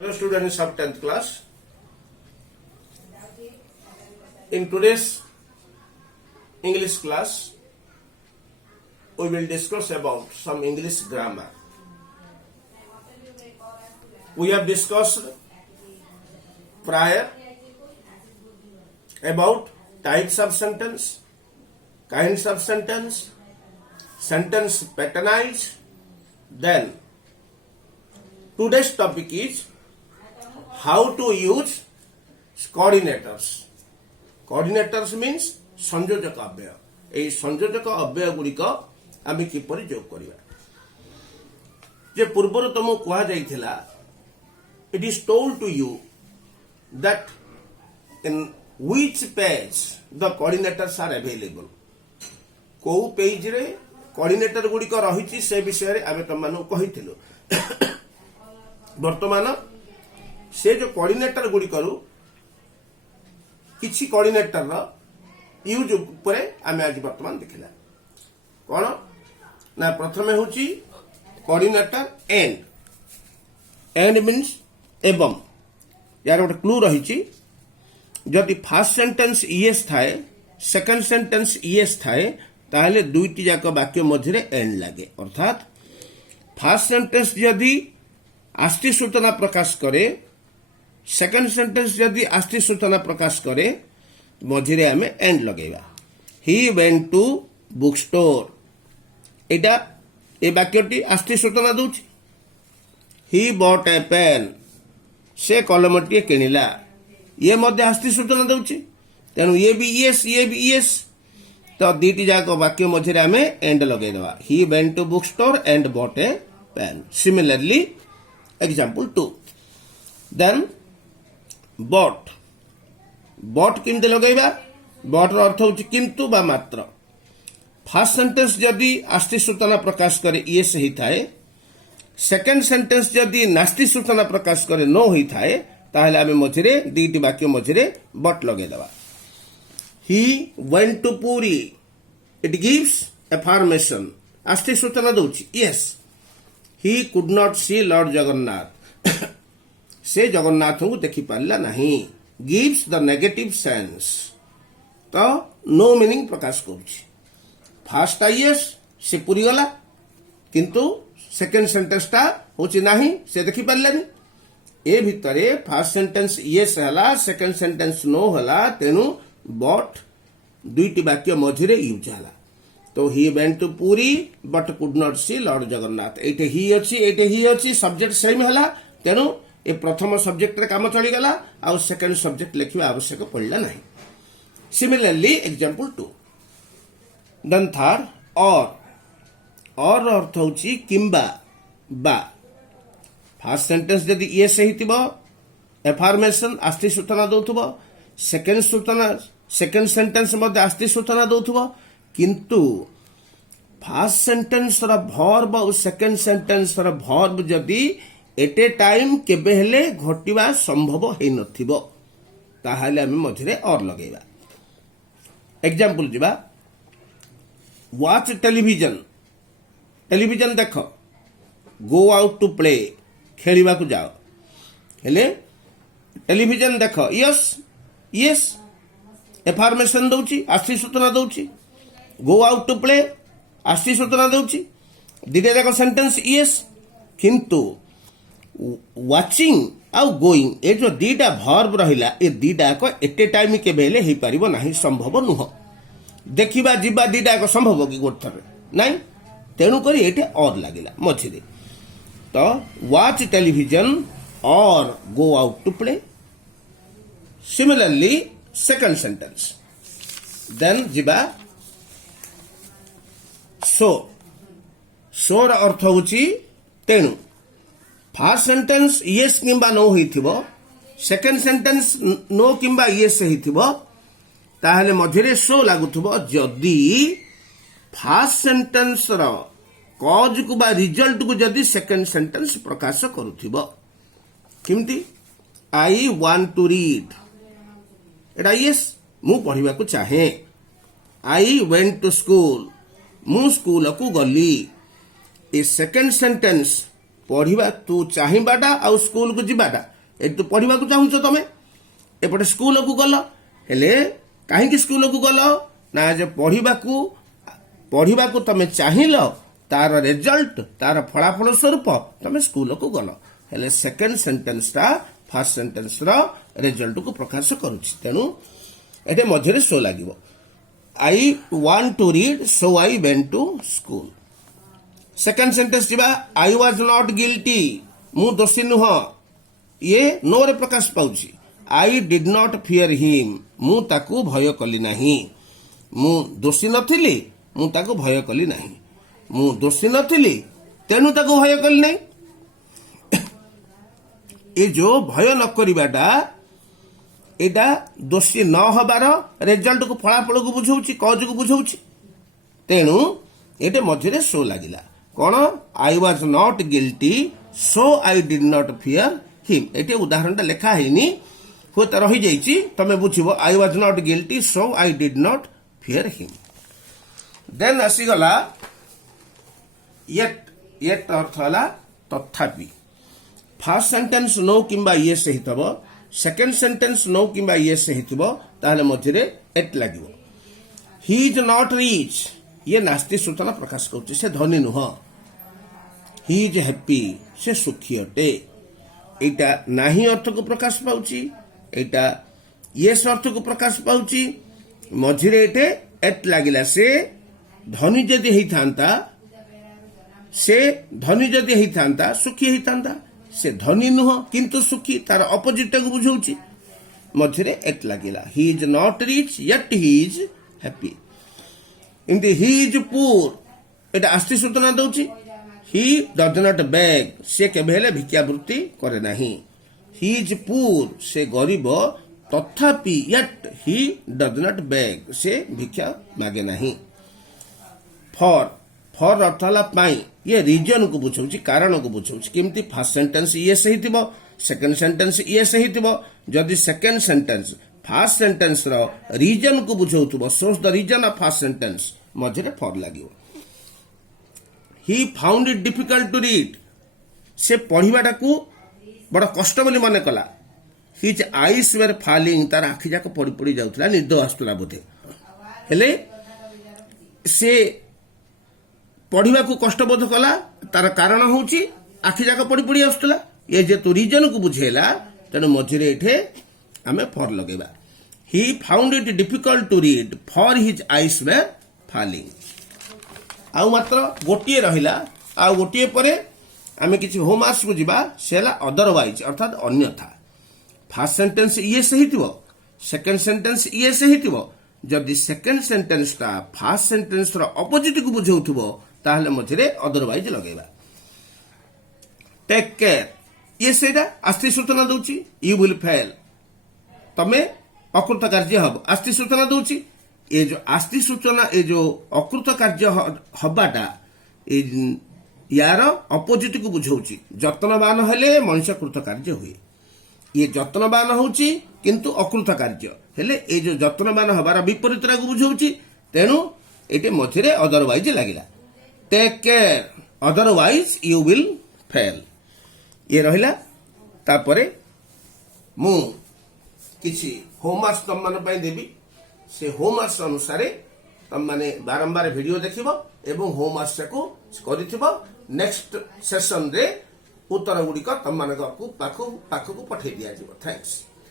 Hello students of 10th class. In today's English class, we will discuss about some English grammar. We have discussed prior about types of sentence, kinds of sentence, sentence patterns. Then today's topic is how to use coordinators. Coordinators means संयोजक अव्यय. এই संयोजक अव्यय गुड़िक आम किपर जोग करिया जे पूर्वर तुमको कहा जाइथिला it is told to you that in which page the coordinators are available. को पेज रे कोऑर्डिनेटर गुड़िक रही से विषय रे आमे तुम मानु कहिथिलु. वर्तमान से जो कोऑर्डिनेटर गुड़ी करू किछि कोऑर्डिनेटर रो यूज उपरे आमे आज वर्तमान देखिला. कोन ना प्रथमे होची कोऑर्डिनेटर एंड. एंड मींस एवं. यार गोटे क्लू रही जदि फर्स्ट सेंटेंस यस थाए सेकंड सेंटेंस यस थाए ताहले दुईटी जाक वाक्य मझे एंड लगे. अर्थात फर्स्ट सेंटेंस यदि आस्ति सूचना प्रकाश करे सेकंड सेंटेंस यदि आस्ति सूचना प्रकाश करे मझे आम एंड लगेगा. He went to book store एटा ए वाक्यटी आस्ति सूचना दूची. ही बॉट ए पेन से कलमटी किणिला ये मध्य आस्ति सूचना दूची. तेणु ये भी यस तो दीटी जाक वाक्य मझे आम एंड लगे दवा. He went to book store and bought a pen. Similarly example 2. Then but. But किमते लगेगा. बट अर्थ हूँ किंतु बा मात्र. फर्स्ट सेंटेंस जदि आस्ति सूचना प्रकाश करे यस ही थाए सेकंड सेंटेंस जदि नास्ति सूचना प्रकाश करे नो ही थाए ताहले आमे मझिरे दीटी वाक्य मझिरे बट लगे दवा. He went to Puri it gives affirmation आस्ति सूचना दउची yes. He could not see lord Jagannath से जगन्नाथ को देखी पारा नहीं. गिव्स द नेगेटिव सेंस तो नो मीनिंग प्रकाश करुछि. फर्स्ट आईएस से पूरी गला किंतु सेकंड सेंटेंस टा होछि नाही से देखी पारलानी. ए भितरे फर्स्ट सेंटेंस यस हला सेकंड सेंटेंस नो हला तेनु बट दुईटी वाक्य मझिरे यूज हला. तो he went to Puri but could not see lord Jagannath. एटे ही अच्छी सब्जेक्ट सेम हला तेणु ए प्रथम सब्जेक्ट रे काम चली गला आ सेकंड सब्जेक्ट लिखिबा आवश्यक पड़ला नहीं. Similarly example 2. देन थर्ड और अर्थ होची किंबा बा. फर्स्ट सेंटेंस यदि ये सही थिबो एफर्मेशन आस्ति सूचना दउथबो सेकंड सेंटेंस मध्ये आस्ति सूचना दउथबो किंतु फर्स्ट सेंटेंस रा वर्ब और सेकंड सेंटेंस रा वर्ब जदि एट ए टाइम केबे हेले घटिबा संभव हे नथिबो ताहाले हम मझरे और लगेबा. एग्जांपल जिबा वॉच टेलीविजन. टेलीविजन देखो. गो आउट टू प्ले खेलिबा को जाओ. हेले टेलीविजन देखो यस एफर्मेशन दउची आस्ति सूचना दउची. गो आउट टू प्ले आस्ति सूचना दउची. दीटा जाक सेंटेंस यस किंतु वाचिंग आउ गोइंग ए जो दीटा वर्ब रहिला ए दीटा को एट ए टाइम केबे हेले हे परिबो नाही संभव नुह. देखिबा जिबा दीटा को संभव कि गोटे थरे नाही. तेणु करी एटे और लागिला मझिरे. तो watch television or go out to play. Similarly second sentence. Then जिबा सो रा अर्थ होची तेणु. फर्स्ट सेंटेंस यस किंबा नो होइथिबो सेकंड सेंटेंस नो किंबा यस होइथिबो ताहले मझिरे सो लागुथबो जदि फर्स्ट सेंटेंस रो कॉज को बा रिजल्ट को जदि सेकंड सेंटेंस प्रकाश करूथिबो. किमती आई want to read Etah yes मु पढ़िबा को चाहे. आई वेंट टू स्कूल मु स्कूल को गली. ए सेकंड सेंटेंस पढ़ा तू चाहिबाटा आ स्कूल को जीवाटा ए तू पढ़ा चाहूच तमें एपटे स्कूल को गल हेले कहीं स्कूल को गल ना जे पढ़ा तमें चाहिल तार रिजल्ट तार फलाफल स्वरूप तमें स्कूल को गल हेले सेकेंड सेंटेंस टा फर्स्ट सेंटेंस रिजल्ट को प्रकाश करुच्ची तेणु ये मझे सो लगे I want to read so I went to school second sentence जीवा आई वाज नॉट गिल्टी मु दोषी नुह ये नो रे प्रकाश पाउची I did not fear him मु ताकू भय कली नाही मु दोषी नथिली मु ताकू भय कली नाही मु दोषी नथिली तेणु ताकू भय कली नाही ये जो भय न करिबाटा एटा दोषी न हबार रिजल्ट को फलाफल को बुझाऊची कज को बुझाऊची तेणु ये मझे सो लगिला कौन आई was not guilty so I did not fear him ये उदाहरण लेखा है हूँ तो रही जाइए तमें बुझब I was not guilty so I did not fear him then आसीगला येट अर्थ है तथापि फर्स्ट सेंटेंस नो किंबा येस हितब सेकेंड सेंटेंस नो किंबा येस हितब ताहले मझे एट लगे ही इज नॉट रिच ये नास्ती सूचना प्रकाश कर से धनी नुह ही इज हैप्पी से सुखी अटे एटा नाही अर्थ को प्रकाश पाउची एटा येस अर्थ को प्रकाश पाउची मझिरे एटे एट लागिला से धनी जदि हेइथांता सुखी हेइथांता से धनी नुह किंतु सुखी तार अपोजिट को बुझाऊची मझे एट लगिला he is not rich yet he is happy इनती ही इज पुअर एटा आस्ति सूचना दउची ही डज नॉट बेग से केबेले भिक्षावृत्ति करे नाही ही इज पुअर से गरीब तथापि yet he does not beg से भिक्षा मागे नाही फॉर अर्थ है पाई ये रीजन को बुझाऊँ कारण को बुझाऊँ केमती फर्स्ट सेंटेंस येस हिथिबो सेकेंड सेंटेंस येस हिथिबो जदि second sentence first sentence reason को बुझाउथबो source the reason of first sentence मझे फॉर लगियो he found it difficult to read से पढ़ाटा को बड़ कष्ट बोली मन कला हिज आईज वेर फॉलिंग तार आखि जाक पड़ी पड़ी जाउथला निद आसुला बोधे हेले से पढ़ा को कष्ट बोध कला तार कारण हूँ आखि जाक पड़ी पड़ी आसुला ये जेतु रीजन को बुझेला तेणु मझे ये आम फॉर लगेगा he found it difficult to read for his eyes were falling आउ मात्र गोटे रहिला आउ गोटे परे आमे किछि होमवर्क्स को जिबा सेला अदरवाइज अर्थात अन्यथा फर्स्ट सेंटेंस येस हितिबो सेकेंड सेंटेंस येस हितिबो जदि सेकेंड सेंटेंस ता फर्स्ट सेंटेंस रो अपोजिट को बुझाउथबो ताहले मझे अदरवाइज लगेबा टेक केयर ये सेटा आस्ति सूचना दउची यू विल फेल तमे अकृत कार्य हब आस्ति सूचना दउची ये जो आस्ति सूचना ये जो अकृत कार्य हबाटा यार अपोजिट को बुझाऊँ जत्नवान हेले मनुष्य कृत कार्य हुए ये जत्नवान होची किंतु अकृत कार्य हेले ये जो जत्नवान हबार विपरीत को बुझाऊँ तेणु ये मझे अदरवाइज लगिला take care otherwise you will fail ये रहिला तापरे मु किछि होमवर्क तुम मन पई देबी से होमवर्क अनुसार तुम माने बारंबार वीडियो देखिबो एवं होमवर्क को करिथिबो नेक्स्ट सेशन रे उत्तर गुड़िक तुम मान पाखु पठे दिया थैंक्स।